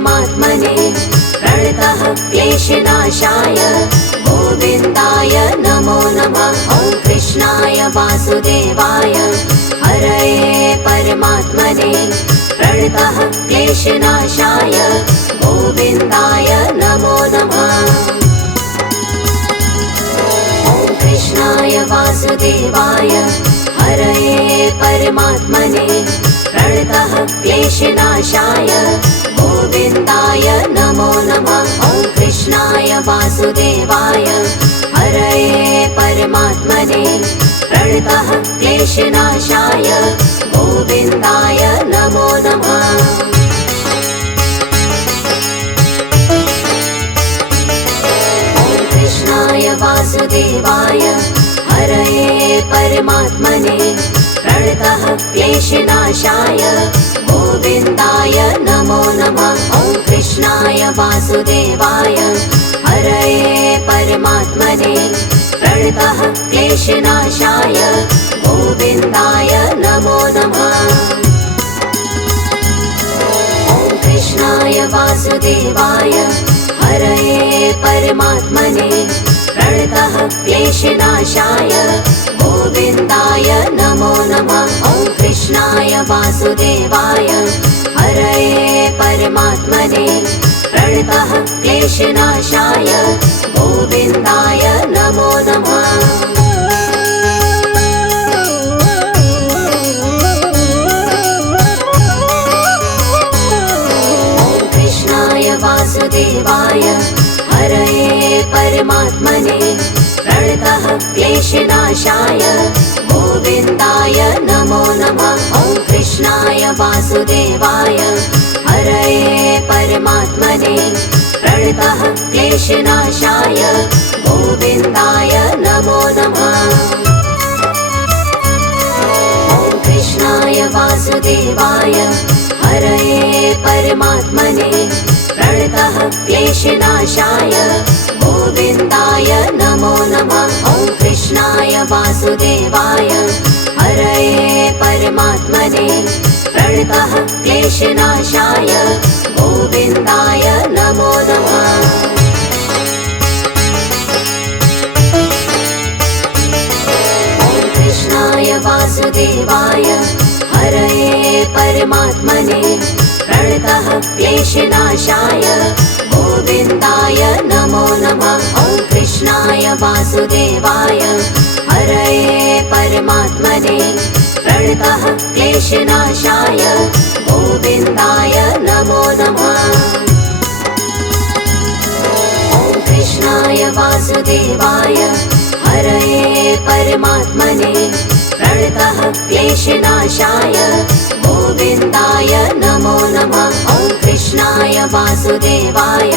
परमात्मने प्रणतः क्लेशनाशाय गोविन्दाय नमो नमः। ॐ कृष्णाय वासुदेवाय हरये परमात्मने प्रणतः क्लेशनाशाय गोविन्दाय नमो नमः। ॐ कृष्णाय वासुदेवाय हरये परमात्मने प्रणतः क्लेशनाशाय गोविन्दाय नमो नमः। ॐ कृष्णाय वासुदेवाय हरये परमात्मने प्रणतः क्लेशनाशाय गोविन्दाय नमो नमः। ॐ कृष्णाय वासुदेवाय हरये परमात्मने प्रणतः क्लेशनाशाय गोविन्दाय नमो नमः। ॐ कृष्णाय वासुदेवाय हरये परमात्मने प्रणतः क्लेशनाशाय गोविन्दाय नमो नमः। ॐ कृष्णाय वासुदेवाय हरये परमात्मने प्रणतः क्लेशनाशाय गोविन्दाय नमो नमः। ॐ कृष्णाय वासुदेवाय हरये परमात्मने प्रणतः क्लेशनाशाय गोविन्दाय नमो नमः। ॐ कृष्णाय वासुदेवाय हरये परमात्मने प्रणतः क्लेशनाशाय गोविन्दाय नमो नमः। ॐ कृष्णाय वासुदेवाय हरये परमात्मने प्रणतः क्लेशनाशाय गोविन्दाय नमो नमः। ॐ कृष्णाय वासुदेवाय हरये परमात्मने प्रणतः क्लेशनाशाय गोविन्दाय नमो नमः। ॐ कृष्णाय वासुदेवाय हरये परमात्मने प्रणतः क्लेशनाशाय गोविन्दाय नमो नमः। ॐ कृष्णाय वासुदेवाय हरये परमात्मने प्रणतः क्लेशनाशाय गोविन्दाय नमो नमः। ॐ कृष्णाय वासुदेवाय हरये परमात्मने प्रणतः क्लेशनाशाय गोविन्दाय नमो नमः। ॐ कृष्णाय वासुदेवाय हरये परमात्मने प्रणतः क्लेशनाशाय गोविन्दाय नमो नमः। ॐ कृष्णाय वासुदेवाय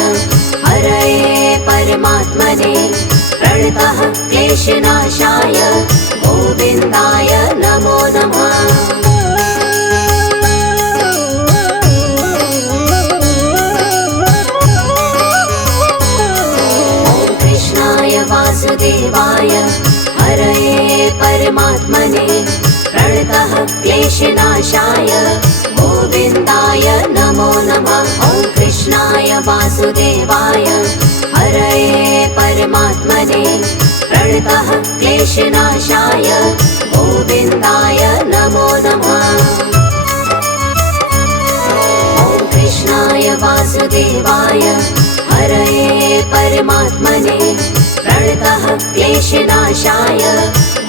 हरये परमात्मने प्रणतः क्लेशनाशाय गोविन्दाय नमो नमः। ॐ कृष्णाय वासुदेवाय हरये परमात्मने प्रणतः क्लेशनाशाय गोविन्दाय नमो नमः। ॐ कृष्णाय वासुदेवाय हरये परमात्मने प्रणतः क्लेशनाशाय गोविन्दाय नमो नमः। ॐ कृष्णाय वासुदेवाय हरये परमात्मने प्रणतः क्लेशनाशाय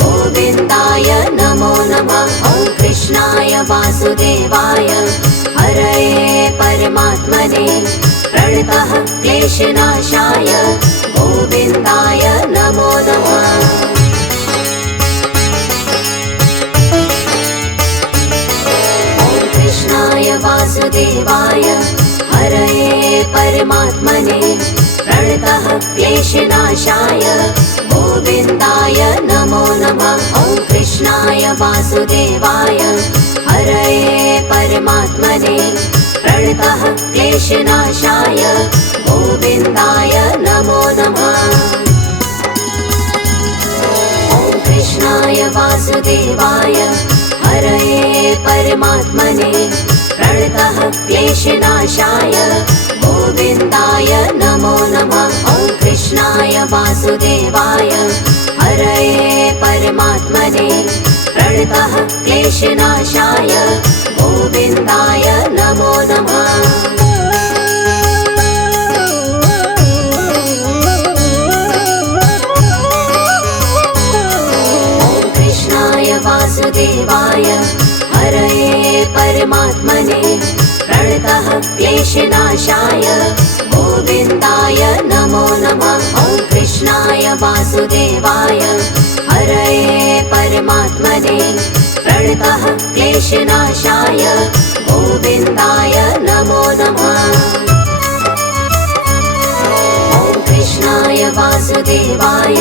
गोविन्दाय नमो नमः। ॐ कृष्णाय वासुदेवाय हरये परमात्मने प्रणतः क्लेशनाशाय गोविन्दाय नमो नमः। ॐ कृष्णाय वासुदेवाय हरये परमात्मने प्रणतः क्लेशनाशाय गोविन्दाय नमो नमः। ॐ कृष्णाय वासुदेवाय हरये परमात्मने प्रणतः क्लेशनाशाय गोविन्दाय नमो नमः। ॐ कृष्णाय वासुदेवाय हरये परमात्मने प्रणतः क्लेशनाशाय गोविन्दाय नमो नमः। ॐ कृष्णाय वासुदेवाय हरये परमात्मने प्रणतः क्लेशनाशाय गोविन्दाय नमो नमः। वासुदेवाय हरये परमात्मने प्रणतः क्लेशनाशाय गोविन्दाय नमो नमः। ॐ कृष्णाय वासुदेवाय हरये परमात्मने प्रणतः क्लेशनाशाय गोविन्दाय नमो नमः। ॐ कृष्णाय वासुदेवाय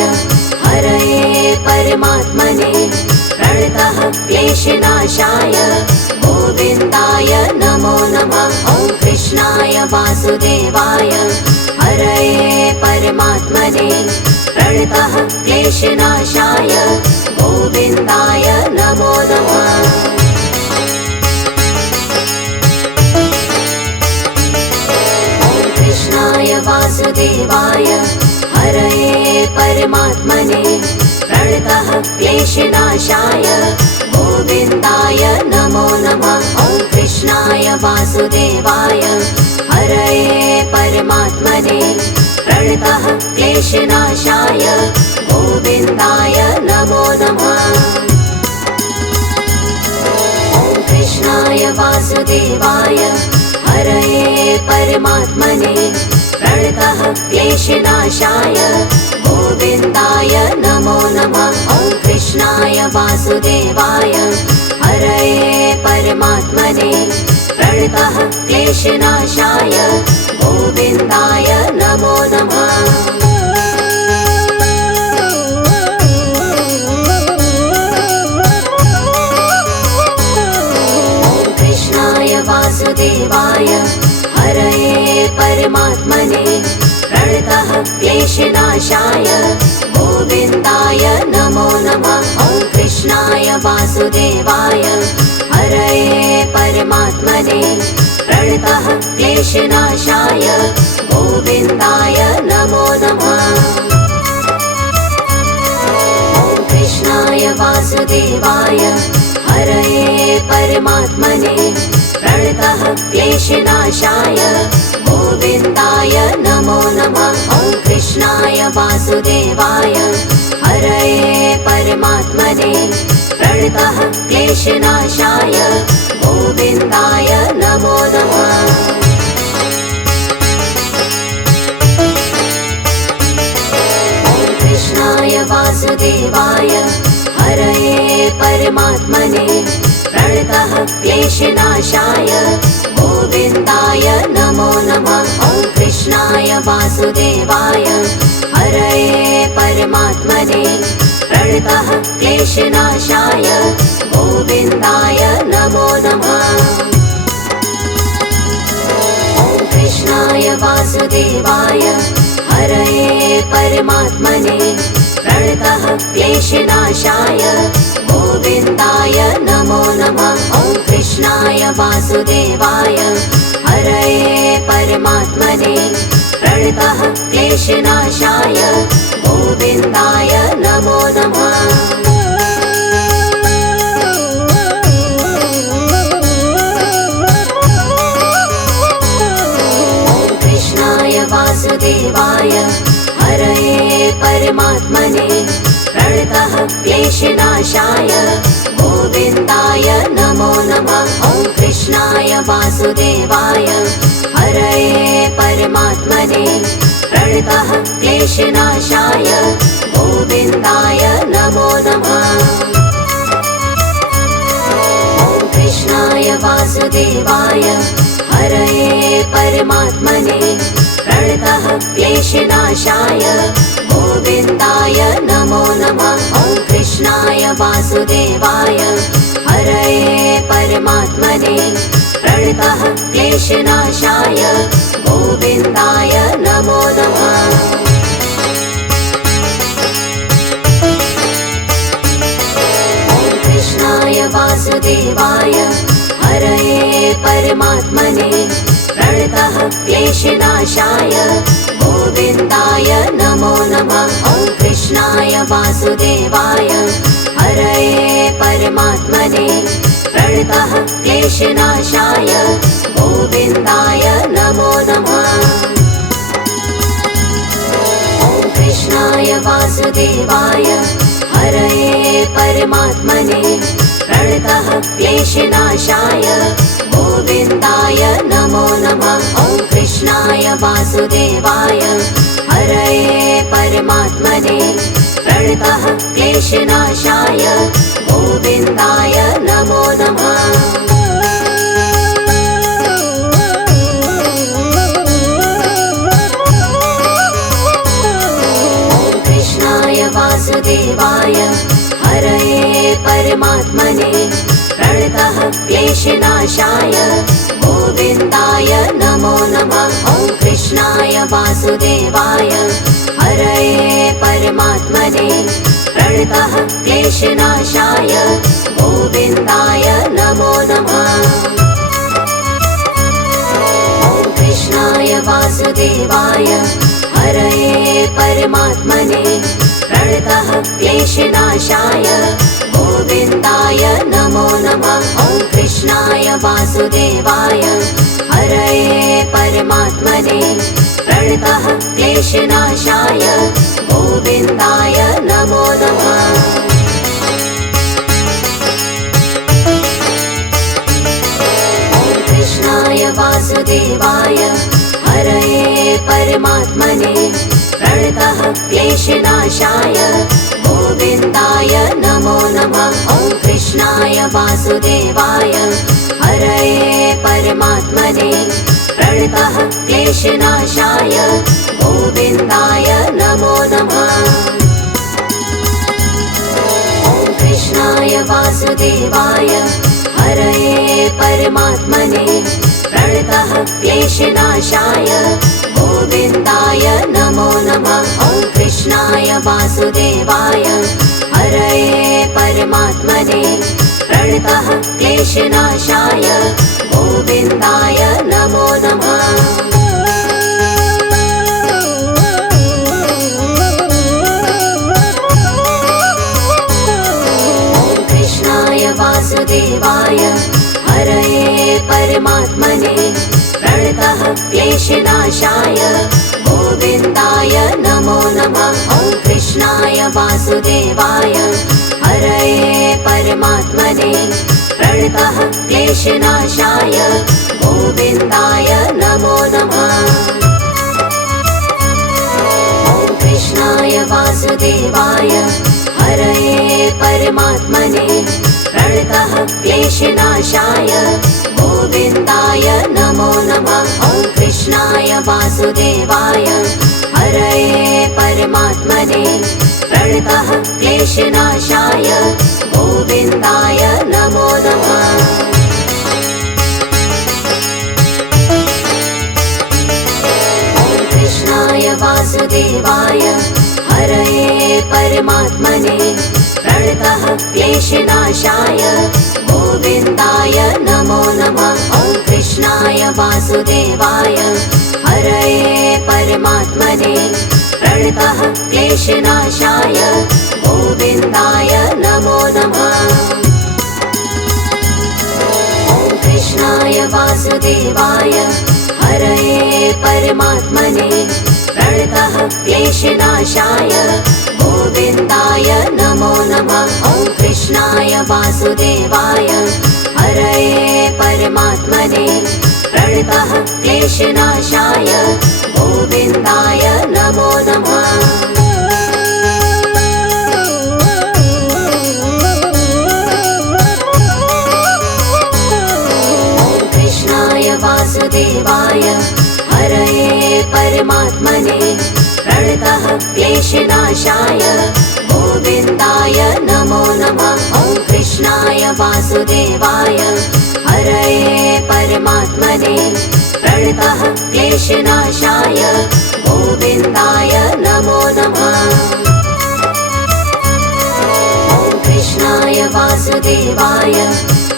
हरये परमात्मने प्रणतः क्लेशनाशाय गोविन्दाय नमो नमः। ॐ कृष्णाय वासुदेवाय हरये परमात्मने प्रणतः क्लेशनाशाय गोविन्दाय नमो नमः। ॐ कृष्णाय वासुदेवाय हरये परमात्मने प्रणतः क्लेशनाशाय गोविन्दाय नमो नमः। ॐ कृष्णाय वासुदेवाय हरये परमात्मने प्रणतः क्लेशनाशाय गोविन्दाय नमो नमः। ॐ कृष्णाय वासुदेवाय हरये परमात्मने प्रणतः क्लेशनाशाय गोविन्दाय नमो नमः। ॐ कृष्णाय वासुदेवाय हरये परमात्मने प्रणतः क्लेशनाशाय गोविन्दाय नमो नमः। ॐ कृष्णाय वासुदेवाय हरये परमात्मने प्रणतः क्लेशनाशाय गोविन्दाय नमो नमः। ॐ कृष्णाय वासुदेवाय हरये परमात्मने प्रणतः क्लेशनाशाय गोविन्दाय नमो नमः। ॐ कृष्णाय वासुदेवाय हरये परमात्मने प्रणतः क्लेशनाशाय गोविन्दाय नमो नमः। ॐ कृष्णाय वासुदेवाय हरये परमात्मने प्रणतः क्लेशनाशाय गोविन्दाय नमो नमः। ॐ कृष्णाय वासुदेवाय हरये परमात्मने प्रणतः क्लेशनाशाय गोविन्दाय नमो नमः। ॐ कृष्णाय वासुदेवाय हरये परमात्मने प्रणतः क्लेशनाशाय गोविन्दाय नमो नमः। ॐ कृष्णाय वासुदेवाय हरये परमात्मने प्रणतः क्लेशनाशाय गोविन्दाय नमो नमः। ॐ कृष्णाय वासुदेवाय हरये परमात्मने प्रणतः क्लेशनाशाय गोविन्दाय नमो नमः। ॐ कृष्णाय वासुदेवाय हरये परमात्मने प्रणतः क्लेशनाशाय गोविन्दाय नमो नमः। ॐ कृष्णाय वासुदेवाय हरये परमात्मने प्रणतः क्लेशनाशाय गोविन्दाय नमो नमः। ॐ कृष्णाय वासुदेवाय हरये परमात्मने प्रणतः क्लेशनाशाय गोविन्दाय नमो नमः। ॐ कृष्णाय वासुदेवाय हरये परमात्मने प्रणतः क्लेशनाशाय गोविन्दाय नमो नमः। ॐ कृष्णाय वासुदेवाय हरये परमात्मने प्रणतः क्लेशनाशाय क्लेशनाशाय गोविन्दाय नमो नमः। ॐ कृष्णाय वासुदेवाय हरये परमात्मने प्रणतः क्लेशनाशाय गोविन्दाय नमो नमः। ॐ कृष्णाय वासुदेवाय हरये परमात्मने प्रणतः क्लेशनाशाय गोविन्दाय नमो नमः। ॐ कृष्णाय वासुदेवाय हरये परमात्मने प्रणतः क्लेशनाशाय गोविन्दाय नमो नमः। वासुदेवाय हरये परमात्मने प्रणतः क्लेशनाशाय गोविन्दाय नमो नमः। ॐ कृष्णाय वासुदेवाय हरये परमात्मने प्रणतः क्लेशनाशाय गोविन्दाय नमो नमः। ॐ कृष्णाय वासुदेवाय हरये परमात्मने प्रणतः क्लेशनाशाय गोविन्दाय नमो नमः। ॐ कृष्णाय वासुदेवाय हरये परमात्मने प्रणतः क्लेशनाशाय गोविन्दाय नमो नमः। ॐ कृष्णाय वासुदेवाय हरये परमात्मने प्रणतः क्लेशनाशाय गोविन्दाय नमो नमः। ॐ कृष्णाय वासुदेवाय हरये परमात्मने प्रणतः क्लेशनाशाय गोविन्दाय नमो नमः। ॐ कृष्णाय वासुदेवाय हरये परमात्मने प्रणतः क्लेशनाशाय गोविन्दाय नमो नमः। ॐ कृष्णाय वासुदेवाय हरये परमात्मने प्रणतः क्लेशनाशाय गोविन्दाय नमो नमः। ॐ कृष्णाय वासुदेवाय हरये परमात्मने प्रणतः क्लेशनाशाय गोविन्दाय नमो नमः। ॐ कृष्णाय वासुदेवाय हरये परमात्मने प्रणतः क्लेशनाशाय गोविन्दाय नमो नमः। ॐ कृष्णाय वासुदेवाय हरये परमात्मने प्रणतः क्लेशनाशाय गोविन्दाय नमो नमः। ॐ कृष्णाय वासुदेवाय हरये परमात्मने प्रणतः क्लेशनाशाय गोविन्दाय नमो नमः। ॐ कृष्णाय वासुदेवाय हरये परमात्मने प्रणतः क्लेशनाशाय गोविन्दाय नमो नमः। ॐ कृष्णाय वासुदेवाय हरये परमात्मने प्रणतः क्लेशनाशाय गोविन्दाय नमो नमः। ॐ कृष्णाय वासुदेवाय हरये परमात्मने प्रणतः क्लेशनाशाय गोविन्दाय नमो नमः। ॐ कृष्णाय वासुदेवाय हरये परमात्मने प्रणतः क्लेशनाशाय गोविन्दाय नमो नमः। ॐ कृष्णाय वासुदेवाय हरये परमात्मने प्रणतः क्लेशनाशाय गोविन्दाय नमो नमः। ॐ कृष्णाय वासुदेवाय हरये परमात्मने प्रणतः क्लेशनाशाय गोविन्दाय नमो नमः। ॐ कृष्णाय वासुदेवाय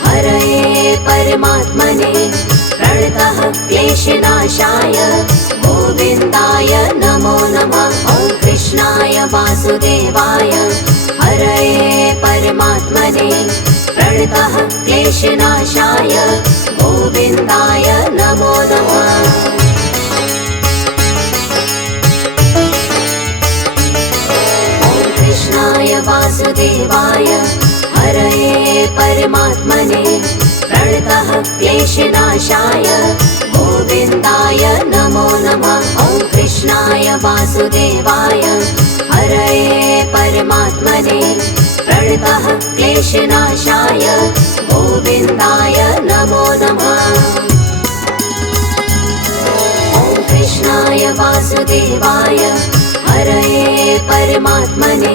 हरये परमात्मने प्रणतः प्रणतः क्लेशनाशाय गोविन्दाय नमो नमः। ॐ कृष्णाय वासुदेवाय हरये परमात्मने प्रणतः क्लेशनाशाय गोविन्दाय नमो नमः। कृष्णाय वासुदेवाय हरये परमात्मने प्रणतः क्लेशनाशाय गोविन्दाय नमो नमः। ॐ कृष्णाय वासुदेवाय हरये परमात्मने प्रणतः क्लेशनाशाय गोविन्दाय नमो नमः। ॐ कृष्णाय वासुदेवाय हरये परमात्मने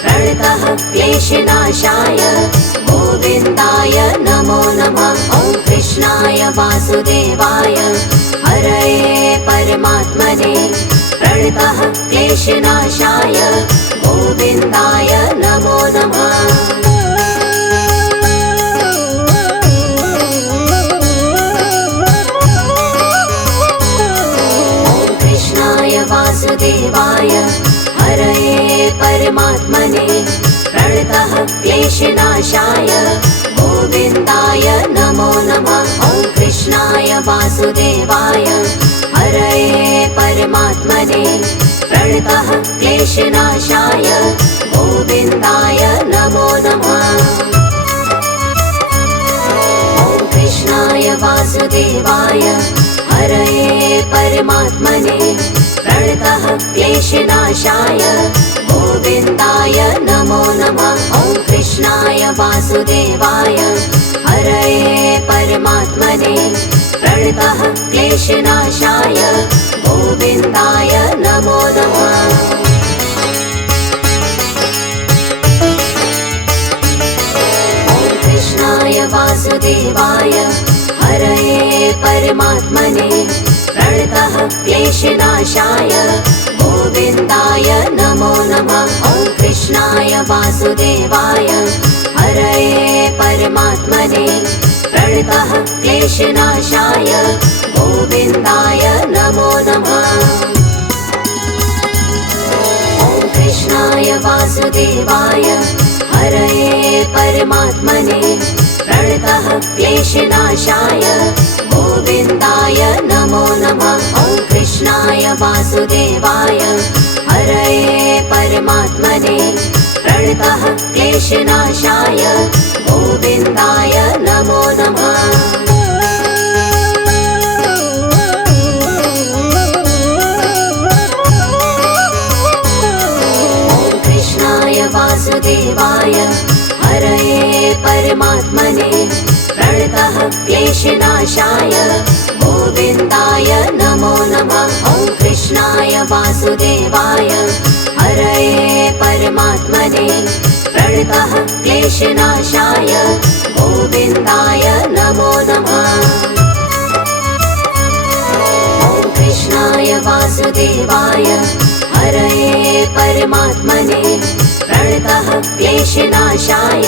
प्रणतः क्लेशनाशाय गोविन्दाय नमो नमः। ॐ कृष्णाय वासुदेवाय हरये परमात्मने प्रणतः क्लेशनाशाय गोविन्दाय नमो नमः। वासुदेवाय हरये परमात्मने प्रणतः क्लेशनाशाय गोविन्दाय नमो नमः। ॐ कृष्णाय वासुदेवाय हरये परमात्मने प्रणतः क्लेशनाशाय गोविन्दाय नमो नमः। ॐ कृष्णाय वासुदेवाय हरये परमात्मने प्रणतः क्लेशनाशाय गोविन्दाय नमो नमः। ॐ कृष्णाय वासुदेवाय हरये परमात्मने प्रणतः क्लेशनाशाय गोविन्दाय नमो नमः। ॐ कृष्णाय वासुदेवाय हरये परमात्मने प्रणतः क्लेशनाशाय गोविन्दाय नमो नमः। ॐ कृष्णाय वासुदेवाय हरये परमात्मने प्रणतः क्लेशनाशाय गोविन्दाय नमो नमः। ॐ कृष्णाय वासुदेवाय हरये परमात्मने प्रणतः क्लेशनाशाय गोविन्दाय नमो नमः। ॐ कृष्णाय वासुदेवाय हरये परमात्मने प्रणतः क्लेशनाशाय गोविन्दाय नमो नमः। ॐ कृष्णाय वासुदेवाय हरये परमात्मने प्रणतः क्लेशनाशाय गोविन्दाय नमो नमः। ॐ कृष्णाय वासुदेवाय हरये परमात्मने प्रणतः क्लेशनाशाय गोविन्दाय नमो नमः। ॐ कृष्णाय वासुदेवाय हरये परमात्मने प्रणतः क्लेशनाशाय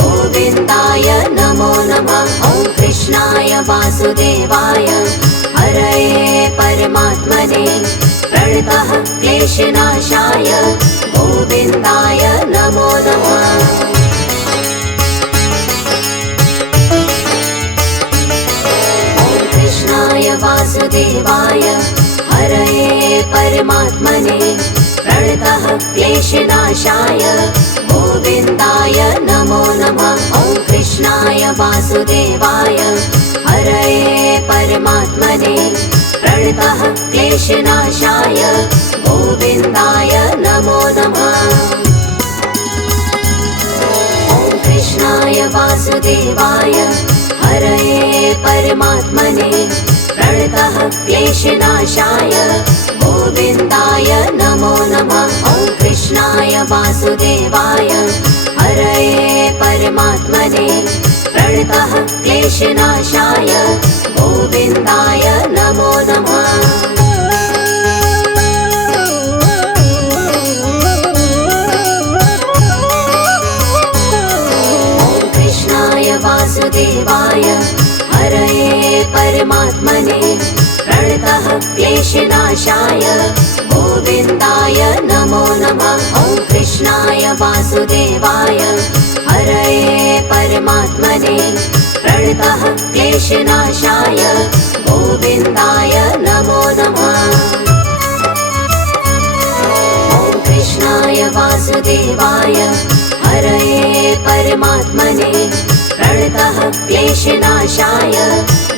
गोविन्दाय नमो नमः। ॐ कृष्णाय वासुदेवाय हरये परमात्मने प्रणतः क्लेशनाशाय गोविन्दाय नमो नमः। ॐ कृष्णाय वासुदेवाय हरये परमात्मने प्रणतः क्लेशनाशाय गोविन्दाय नमो नमः। ॐ कृष्णाय वासुदेवाय हरये परमात्मने प्रणतः क्लेशनाशाय गोविन्दाय नमो नमः। ॐ कृष्णाय वासुदेवाय हरये परमात्मने प्रणतः क्लेशनाशाय गोविन्दाय नमो नमः। ॐ कृष्णाय वासुदेवाय हरये परमात्मने प्रणतः क्लेशनाशाय गोविन्दाय नमो नमः। ॐ कृष्णाय वासुदेवाय हरये परमात्मने क्लेशनाशाय गोविन्दाय नमो नमः। ॐ कृष्णाय वासुदेवाय हरये परमात्मने प्रणतः क्लेशनाशाय गोविन्दाय नमो नमः। ॐ कृष्णाय वासुदेवाय हरये परमात्मने प्रणतः क्लेशनाशाय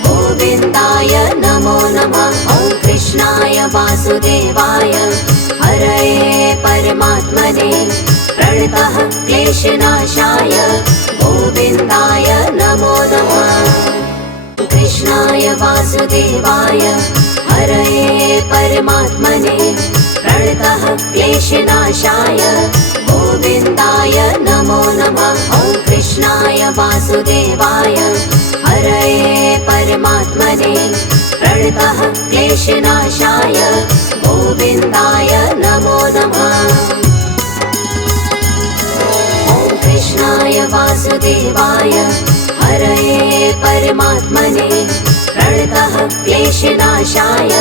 गोविन्दाय नमो नमः। ॐ कृष्णाय वासुदेवाय हरये परमात्मने प्रणतः क्लेशनाशाय गोविन्दाय नमो नमः। कृष्णाय वासुदेवाय हरये परमात्मने प्रणतः क्लेशनाशाय गोविन्दाय नमो नमः। ॐ कृष्णाय वासुदेवाय हरये परमात्मने प्रणतः क्लेशनाशाय गोविन्दाय नमो नमः। ॐ कृष्णाय वासुदेवाय हरये परमात्मने प्रणतः क्लेशनाशाय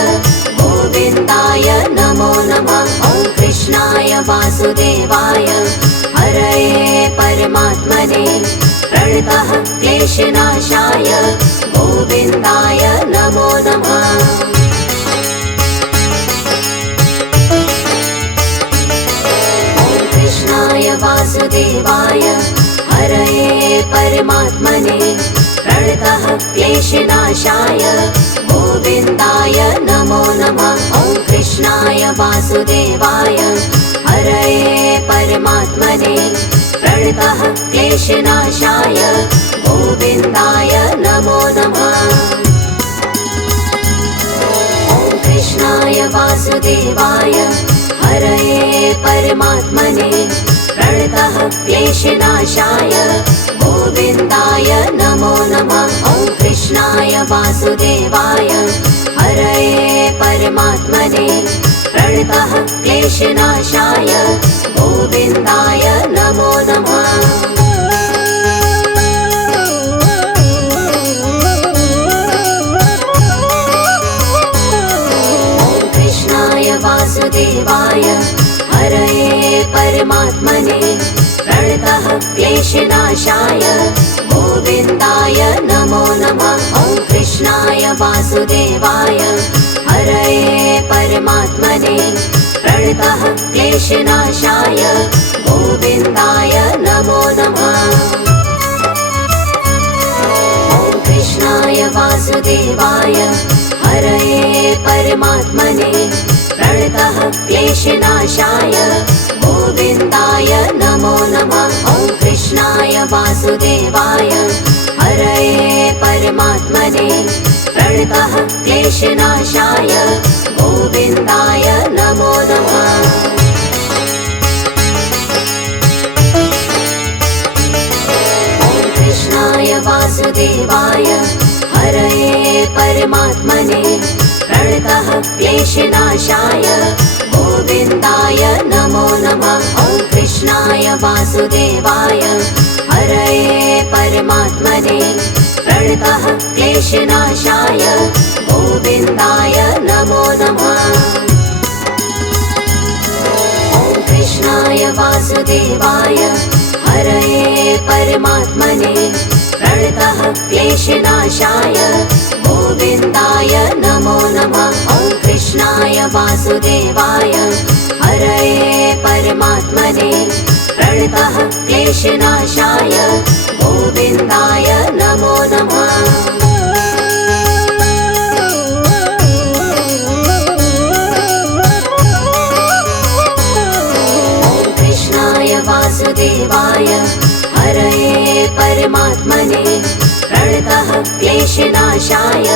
गोविन्दाय नमो नमः। ॐ कृष्णाय वासुदेवाय हरये परमात्मने प्रणतः क्लेशनाशाय गोविन्दाय नमो नमः। ॐ कृष्णाय वासुदेवाय हरये परमात्मने प्रणतः क्लेशनाशाय गोविन्दाय नमो नमः। ॐ कृष्णाय वासुदेवाय हरये परमात्मने प्रणतः क्लेशनाशाय गोविन्दाय नमो नमः। ॐ कृष्णाय वासुदेवाय हरये परमात्मने प्रणतः क्लेशनाशाय गोविन्दाय नमो नमः। ॐ कृष्णाय वासुदेवाय हरये परमात्मने प्रणतः क्लेशनाशाय गोविन्दाय नमो नमः। ॐ कृष्णाय वासुदेवाय हरये परमात्मने प्रणतः क्लेशनाशाय गोविन्दाय नमो नमः। ॐ कृष्णाय वासुदेवाय हरये परमात्मने प्रणतः क्लेशनाशाय गोविन्दाय नमो नमः। ॐ कृष्णाय वासुदेवाय हरये परमात्मने प्रणतः क्लेशनाशाय गोविन्दाय नमो नमः। ॐ कृष्णाय वासुदेवाय हरये परमात्मने प्रणतः क्लेशनाशाय गोविन्दाय नमो नमः। ॐ कृष्णाय वासुदेवाय हरये परमात्मने प्रणतः क्लेशनाशाय गोविन्दाय नमो नमः। ॐ कृष्णाय वासुदेवाय हरये परमात्मने प्रणतः क्लेशनाशाय गोविन्दाय नमो नमः। ॐ कृष्णाय वासुदेवाय हरये परमात्मने प्रणतः क्लेशनाशाय गोविन्दाय नमो नमः। ॐ कृष्णाय वासुदेवाय हरये परमात्मने प्रणतः क्लेशनाशाय गोविन्दाय नमो नमः। ॐ कृष्णाय वासुदेवाय हरये परमात्मने प्रणतः क्लेशनाशाय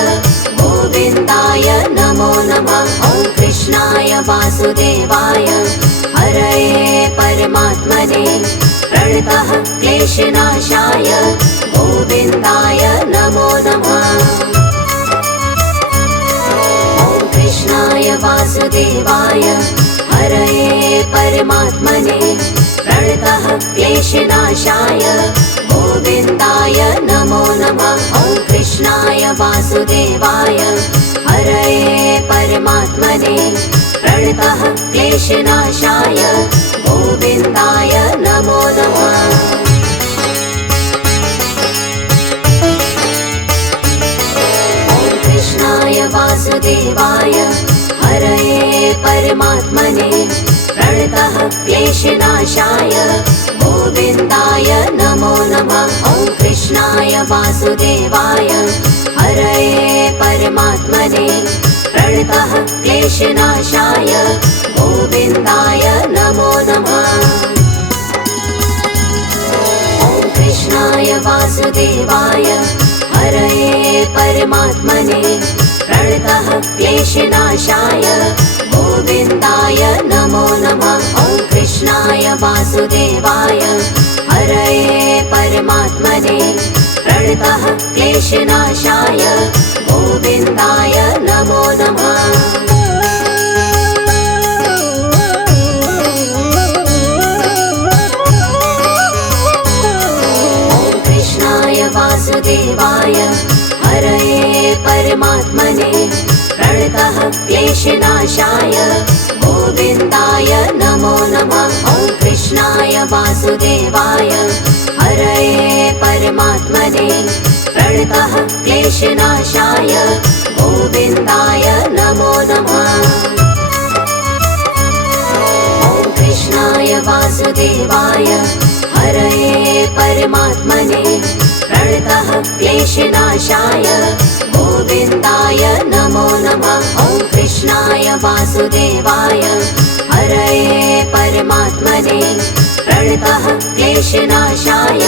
गोविन्दाय नमो नमः। ॐ कृष्णाय वासुदेवाय हरये परमात्मने प्रणतः क्लेशनाशाय गोविन्दाय नमो नमः। ॐ कृष्णाय वासुदेवाय हरये परमात्मने प्रणतः क्लेशनाशाय गोविन्दाय नमो नमः। ॐ कृष्णाय वासुदेवाय हरये हरये परमात्मने प्रणतः क्लेशनाशाय गोविन्दाय नमो नमः। ॐ कृष्णाय वासुदेवाय हरये परमात्मने प्रणतः क्लेशनाशाय गोविन्दाय नमो नमः। ॐ कृष्णाय वासुदेवाय हरये परमात्मने प्रणतः क्लेशनाशाय गोविन्दाय नमो नमः। ॐ कृष्णाय वासुदेवाय हरये परमात्मने प्रणतः क्लेशनाशाय गोविन्दाय नमो नमः। ॐ कृष्णाय वासुदेवाय हरये परमात्मने प्रणतः क्लेशनाशाय गोविन्दाय नमो नमः। ॐ कृष्णाय वासुदेवाय हरये परमात्मने प्रणतः क्लेशनाशाय गोविन्दाय नमो नमः। ॐ कृष्णाय वासुदेवाय हरये परमात्मने प्रणतः क्लेशनाशाय गोविन्दाय नमो नमः। ॐ कृष्णाय वासुदेवाय हरये परमात्मने प्रणतः क्लेशनाशाय गोविन्दाय नमो नमः। ॐ कृष्णाय वासुदेवाय हरये परमात्मने प्रणतः क्लेशनाशाय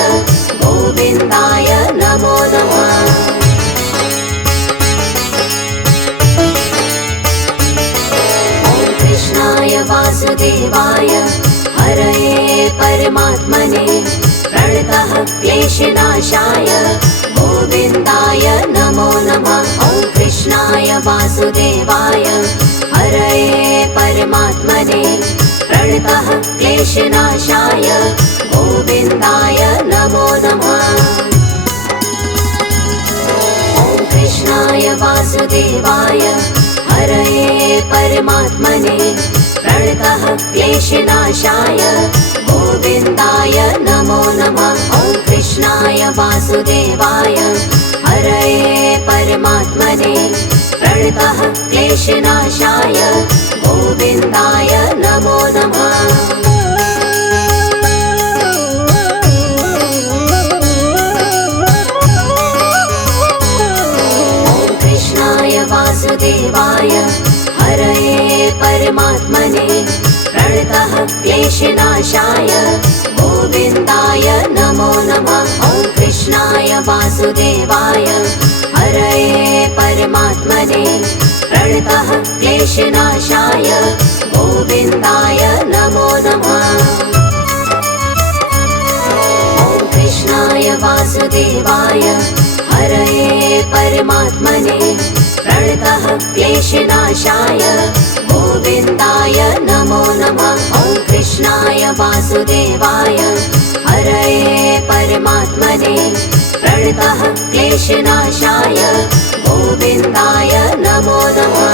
गोविन्दाय नमो नमः। ॐ कृष्णाय वासुदेवाय हरये परमात्मने प्रणतः क्लेशनाशाय गोविन्दाय नमो नमः। ॐ कृष्णाय वासुदेवाय हरये परमात्मने प्रणतः क्लेशनाशाय गोविन्दाय नमो नमः। ॐ कृष्णाय वासुदेवाय हरये परमात्मने प्रणतः क्लेशनाशाय गोविन्दाय नमो नमः। ॐ कृष्णाय वासुदेवाय हरये परमात्मने प्रणतः क्लेशनाशाय गोविन्दाय नमो नमः। ॐ कृष्णाय वासुदेवाय हरये परमात्मने प्रणतः क्लेशनाशाय गोविन्दाय नमो नमः। ॐ कृष्णाय वासुदेवाय हरये परमात्मने प्रणतः क्लेशनाशाय गोविन्दाय नमो नमः। ॐ कृष्णाय वासुदेवाय हरये परमात्मने प्रणतः क्लेशनाशाय गोविन्दाय नमो नमः। ॐ कृष्णाय वासुदेवाय हरये परमात्मने प्रणतः क्लेशनाशाय गोविन्दाय नमो नमः।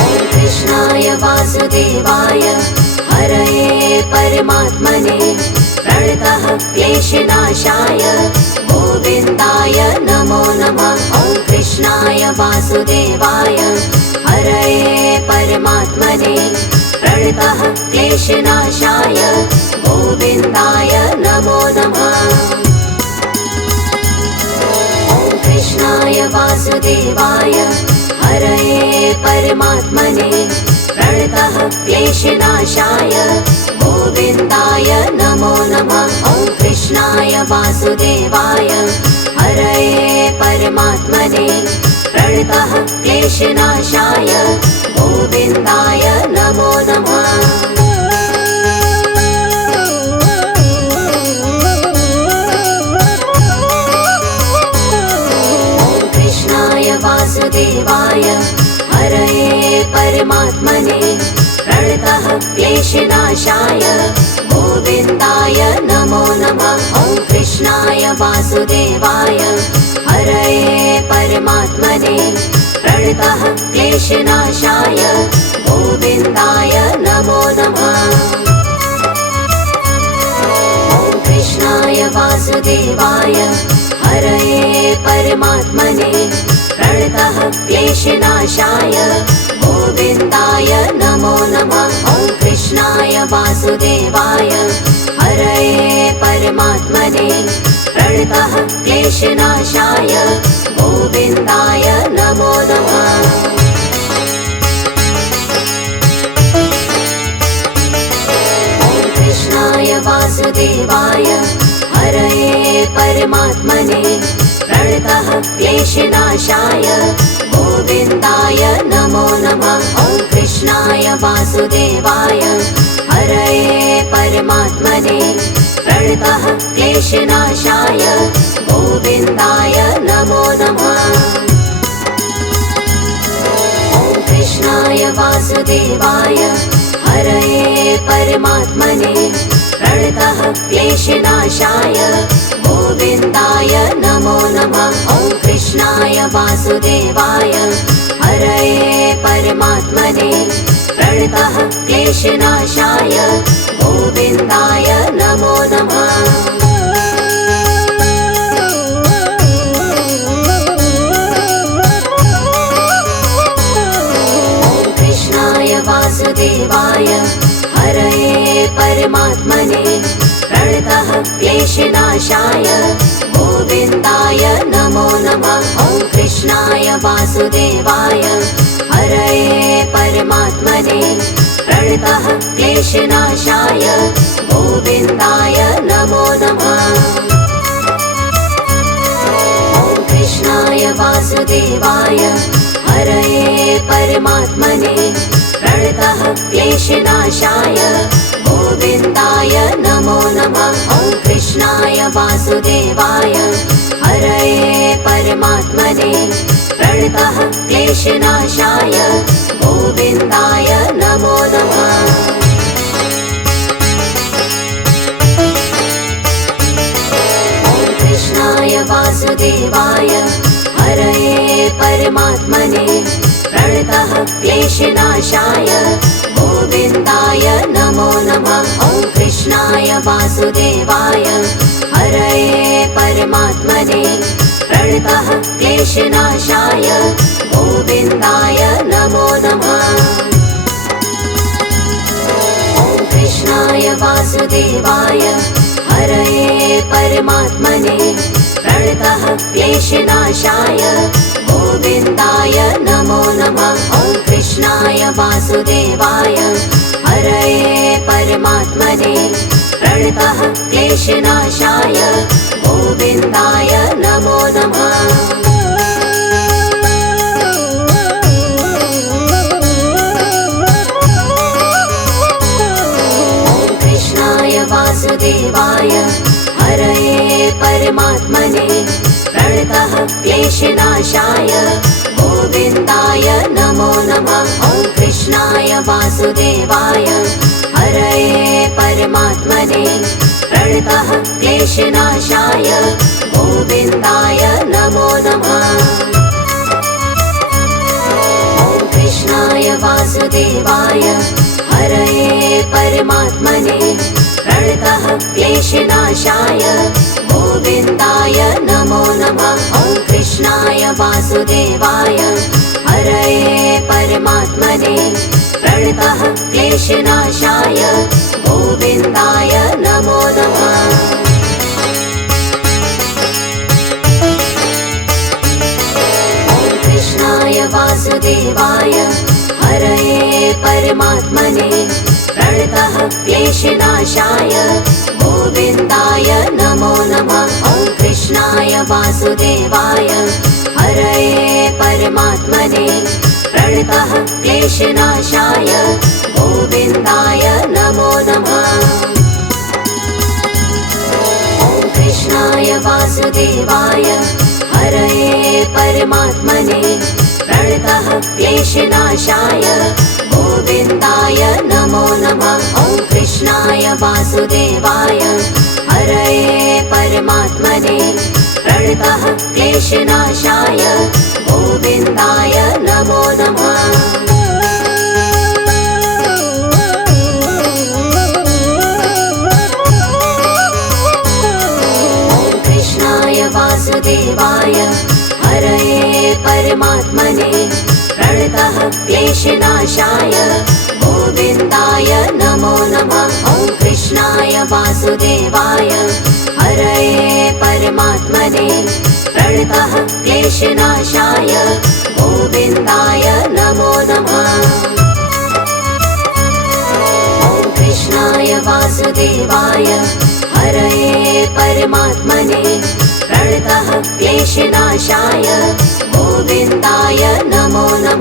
ॐ कृष्णाय वासुदेवाय हरये परमात्मने प्रणतः क्लेशनाशाय गोविन्दाय नमो नमः। ॐ कृष्णाय वासुदेवाय हरये परमात्मने प्रणतः क्लेशनाशाय गोविन्दाय नमो नमः। ॐ कृष्णाय वासुदेवाय हरये परमात्मने प्रणतः क्लेशनाशाय गोविन्दाय नमो नमः। ॐ कृष्णाय वासुदेवाय हरये परमात्मने प्रणतः क्लेशनाशाय गोविन्दाय नमो नमः। ॐ कृष्णाय वासुदेवाय हरये परमात्मने प्रणतः क्लेशनाशाय गोविन्दाय नमो नमः। ॐ कृष्णाय कृष्णाय वासुदेवाय हरये परमात्मने प्रणतः क्लेशनाशाय गोविन्दाय नमो नमः। ॐ कृष्णाय वासुदेवाय हरये परमात्मने प्रणतः क्लेशनाशाय गोविन्दाय नमो नमः। ॐ कृष्णाय वासुदेवाय हरये परमात्मने प्रणतः क्लेशनाशाय गोविन्दाय नमो नमः। ॐ कृष्णाय वासुदेवाय हरये परमात्मने प्रणतः क्लेशनाशाय गोविन्दाय नमो नमः। ॐ कृष्णाय वासुदेवाय हरये परमात्मने प्रणतः क्लेशनाशाय गोविन्दाय नमो नमः। ॐ कृष्णाय वासुदेवाय हरये परमात्मने प्रणतः क्लेशनाशाय गोविन्दाय नमो नमः। ॐ कृष्णाय वासुदेवाय हरये परमात्मने प्रणतः क्लेशनाशाय गोविन्दाय नमो नमः। ॐ कृष्णाय वासुदेवाय हरये परमात्मने प्रणतः क्लेशनाशाय गोविन्दाय नमो नमः। ॐ कृष्णाय वासुदेवाय हरये परमात्मने प्रणतः क्लेशनाशाय गोविन्दाय नमो नमः। ॐ कृष्णाय वासुदेवाय हरये परमात्मने प्रणतः क्लेशनाशाय गोविन्दाय नमो नमः। ॐ कृष्णाय वासुदेवाय हरये परमात्मने प्रणतः क्लेशनाशाय गोविन्दाय नमो नमः। ॐ कृष्णाय वासुदेवाय हरये परमात्मने प्रणतः क्लेशनाशाय गोविन्दाय नमो नमः। ॐ कृष्णाय वासुदेवाय हरये परमात्मने प्रणतः क्लेशनाशाय गोविन्दाय नमो नमः। ॐ कृष्णाय वासुदेवाय हरये परमात्मने प्रणतः क्लेशनाशाय गोविन्दाय नमो नमः। ॐ कृष्णाय वासुदेवाय हरये परमात्मने प्रणतः क्लेशनाशाय गोविन्दाय नमो नमः। ॐ कृष्णाय वासुदेवाय हरये परमात्मने प्रणतः क्लेशनाशाय गोविन्दाय नमो नमः। ॐ कृष्णाय वासुदेवाय हरये परमात्मने प्रणतः क्लेशनाशाय गोविन्दाय नमो नमः। ॐ कृष्णाय वासुदेवाय हरये परमात्मने प्रणतः क्लेशनाशाय गोविन्दाय नमो नमः। ॐ कृष्णाय वासुदेवाय हरये परमात्मने प्रणतः क्लेशनाशाय गोविन्दाय नमो नमः। ॐ कृष्णाय वासुदेवाय हरये परमात्मने प्रणतः क्लेशनाशाय गोविन्दाय नमो नमः। ॐ कृष्णाय वासुदेवाय हरये परमात्मने प्रणतः क्लेशनाशाय गोविन्दाय नमो नमः। ॐ कृष्णाय वासुदेवाय हरये परमात्मने प्रणतः क्लेशनाशाय गोविन्दाय नमो नमः। ॐ कृष्णाय वासुदेवाय हरये परमात्मने प्रणतः क्लेशनाशाय गोविन्दाय नमो नमः। वासुदेवाय हरये परमात्मने प्रणतः क्लेशनाशाय गोविन्दाय नमो नमः। ॐ कृष्णाय वासुदेवाय हरये परमात्मने प्रणतः क्लेशनाशाय गोविन्दाय नमो नमः। ॐ कृष्णाय वासुदेवाय हरये परमात्मने प्रणतः क्लेशनाशाय गोविन्दाय नमो नमः।